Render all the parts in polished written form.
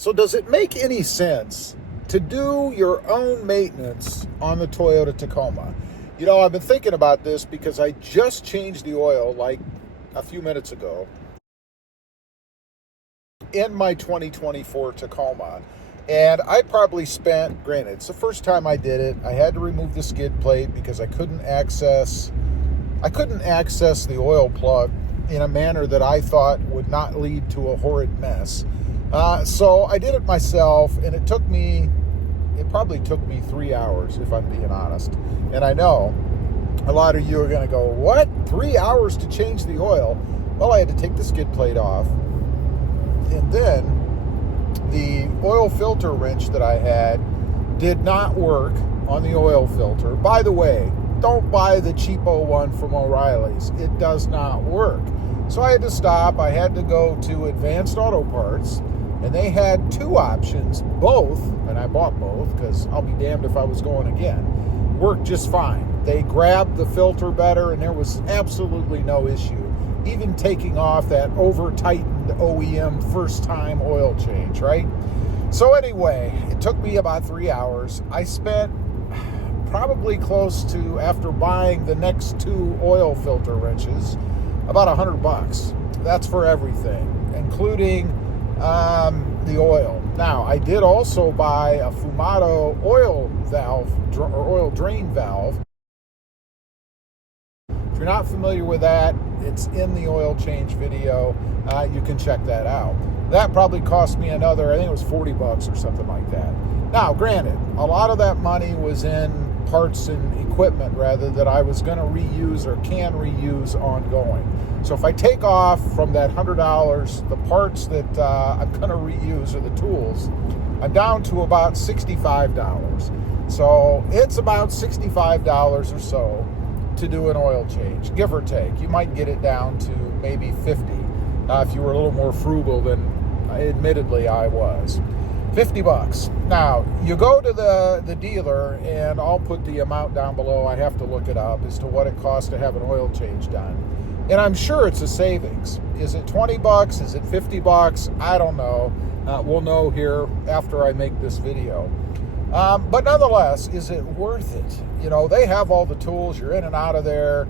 So does it make any sense to do your own maintenance on the Toyota Tacoma? You know, I've been thinking about this because I just changed the oil like a few minutes ago in my 2024 Tacoma. And I probably spent, granted, it's the first time I did it. I had to remove the skid plate because I couldn't access the oil plug in a manner that I thought would not lead to a horrid mess. So I did it myself, and it probably took me 3 hours, if I'm being honest. And I know a lot of you are going to go, what? 3 hours to change the oil? Well, I had to take the skid plate off, and then the oil filter wrench that I had did not work on the oil filter. By the way, don't buy the cheapo one from O'Reilly's. It does not work. So I had to stop. I had to go to Advanced Auto Parts, and they had two options, both, and I bought both because I'll be damned if I was going again. Worked just fine. They grabbed the filter better, and there was absolutely no issue, even taking off that over-tightened OEM first-time oil change, right? So anyway, it took me about 3 hours. I spent probably close to, after buying the next two oil filter wrenches, about $100. That's for everything, including the oil. Now, I did also buy a Fumoto oil valve, or oil drain valve. If you're not familiar with that, it's in the oil change video. You can check that out. That probably cost me another, I think it was $40 or something like that. Now, granted, a lot of that money was in parts and equipment, rather, that I was going to reuse or can reuse ongoing. So if I take off from that $100, the parts that I'm going to reuse or the tools, I'm down to about $65. So it's about $65 or so to do an oil change, give or take. You might get it down to maybe 50 if you were a little more frugal than admittedly I was. $50. Now, you go to the dealer, and I'll put the amount down below. I have to look it up as to what it costs to have an oil change done. And I'm sure it's a savings. Is it $20? Is it $50? I don't know. We'll know here after I make this video. But nonetheless, is it worth it? You know, they have all the tools. You're in and out of there.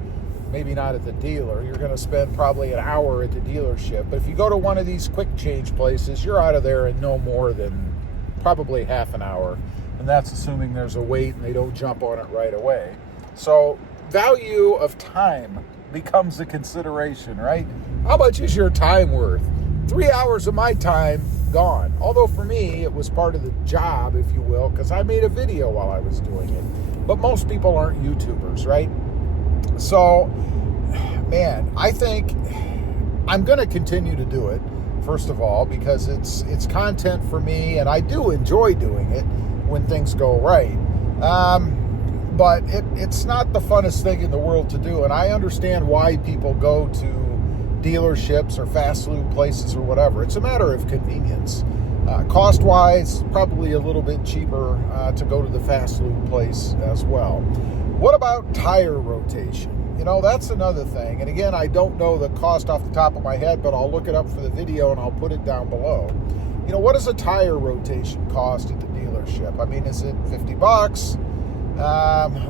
Maybe not at the dealer. You're going to spend probably an hour at the dealership. But if you go to one of these quick change places, you're out of there in no more than probably half an hour. And that's assuming there's a wait and they don't jump on it right away. So value of time becomes a consideration, right? How much is your time worth? 3 hours of my time gone. Although for me, it was part of the job, if you will, because I made a video while I was doing it. But most people aren't YouTubers, right? So, man, I think I'm going to continue to do it, first of all, because it's content for me, and I do enjoy doing it when things go right. But it's not the funnest thing in the world to do, and I understand why people go to dealerships or fast lube places or whatever. It's a matter of convenience. Cost-wise, probably a little bit cheaper to go to the fast lube place as well. What about tire rotation? You know, that's another thing. And again, I don't know the cost off the top of my head, but I'll look it up for the video and I'll put it down below. You know, what does a tire rotation cost at the dealership? I mean, is it $50?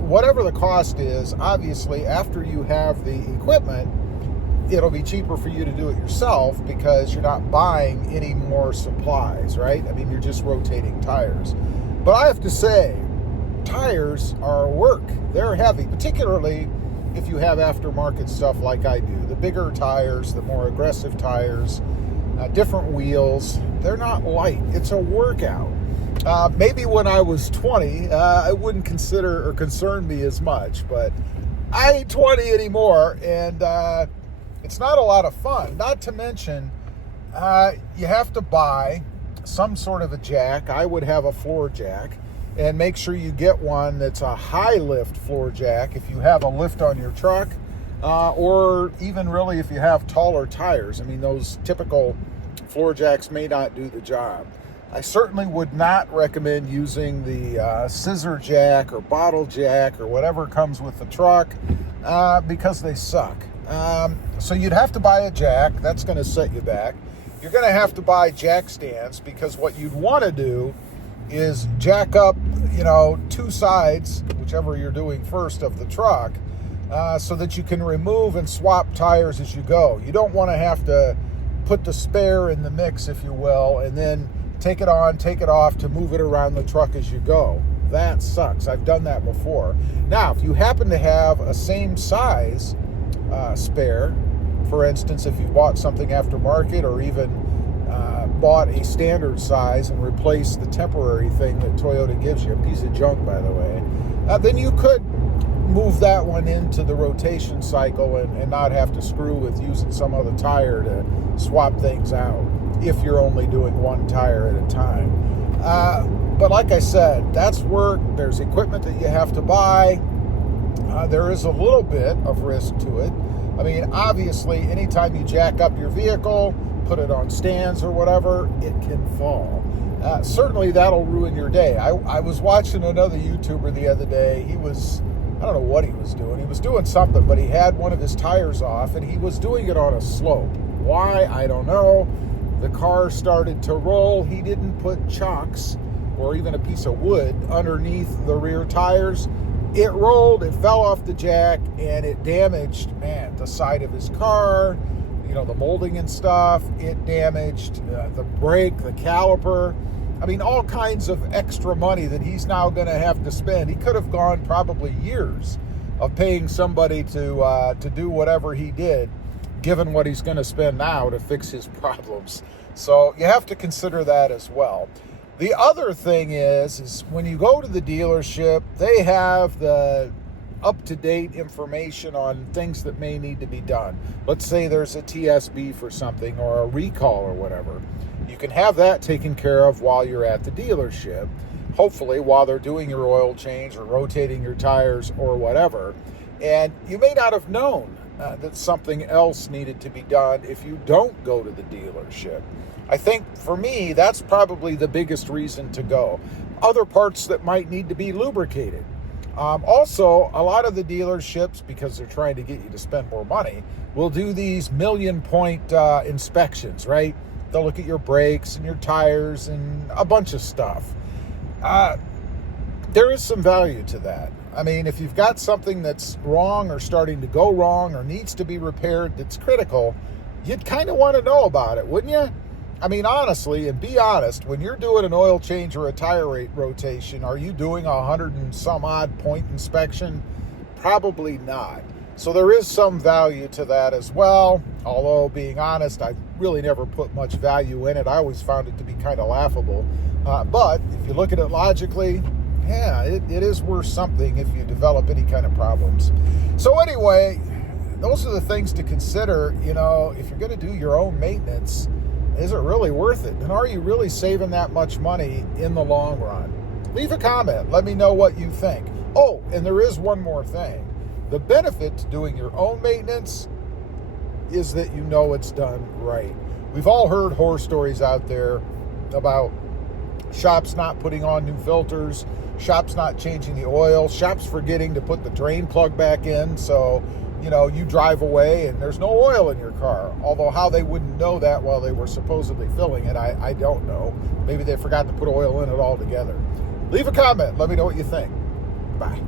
Whatever the cost is, obviously, after you have the equipment, it'll be cheaper for you to do it yourself because you're not buying any more supplies, right? I mean, you're just rotating tires. But I have to say, tires are work. They're heavy, particularly if you have aftermarket stuff like I do. The bigger tires, the more aggressive tires, different wheels, they're not light. It's a workout. Maybe when I was 20, it wouldn't consider or concern me as much, but I ain't 20 anymore, and it's not a lot of fun. Not to mention, you have to buy some sort of a jack. I would have a floor jack. And make sure you get one that's a high lift floor jack if you have a lift on your truck, or even really if you have taller tires. I mean, those typical floor jacks may not do the job. I certainly would not recommend using the scissor jack or bottle jack or whatever comes with the truck because they suck. So you'd have to buy a jack. That's going to set you back. you're going to have to buy jack stands, because what you'd want to do is jack up, two sides, whichever you're doing first, of the truck, so that you can remove and swap tires as you go. You don't want to have to put the spare in the mix, if you will, and then take it on, take it off to move it around the truck as you go. That sucks. I've done that before. Now, if you happen to have a same size spare, for instance, if you bought something aftermarket, or even bought a standard size and replaced the temporary thing that Toyota gives you, a piece of junk, by the way, then you could move that one into the rotation cycle and not have to screw with using some other tire to swap things out, if you're only doing one tire at a time. But like I said, that's work. There's equipment that you have to buy. There is a little bit of risk to it. I mean, obviously, anytime you jack up your vehicle, put it on stands or whatever, it can fall. Certainly that'll ruin your day. I was watching another YouTuber the other day. I don't know what he was doing. He was doing something, but he had one of his tires off, and he was doing it on a slope. Why? I don't know. The car started to roll. He didn't put chocks or even a piece of wood underneath the rear tires. It rolled, it fell off the jack, and it damaged, the side of his car, the molding and stuff. It damaged the brake, the caliper. I mean, all kinds of extra money that he's now going to have to spend. He could have gone probably years of paying somebody to do whatever he did, given what he's going to spend now to fix his problems. So you have to consider that as well. The other thing is when you go to the dealership, they have the up-to-date information on things that may need to be done. Let's say there's a TSB for something, or a recall or whatever. You can have that taken care of while you're at the dealership, hopefully while they're doing your oil change or rotating your tires or whatever. And you may not have known that something else needed to be done if you don't go to the dealership. I think for me, that's probably the biggest reason to go. Other parts that might need to be lubricated. Also, a lot of the dealerships, because they're trying to get you to spend more money, will do these million-point inspections, right? They'll look at your brakes and your tires and a bunch of stuff. There is some value to that. I mean, if you've got something that's wrong or starting to go wrong or needs to be repaired that's critical, you'd kind of want to know about it, wouldn't you? I mean, honestly, and be honest, when you're doing an oil change or a tire rotation, are you doing 100 and some odd point inspection? Probably not. So there is some value to that as well. Although, being honest, I really never put much value in it. I always found it to be kind of laughable. But if you look at it logically, it is worth something if you develop any kind of problems. So anyway, those are the things to consider. If you're going to do your own maintenance, is it really worth it? And are you really saving that much money in the long run? Leave a comment. Let me know what you think. Oh, and there is one more thing. The benefit to doing your own maintenance is that you know it's done right. We've all heard horror stories out there about shops not putting on new filters, shops not changing the oil, shops forgetting to put the drain plug back in. So, you drive away and there's no oil in your car. Although how they wouldn't know that while they were supposedly filling it, I don't know. Maybe they forgot to put oil in it altogether. Leave a comment. Let me know what you think. Bye.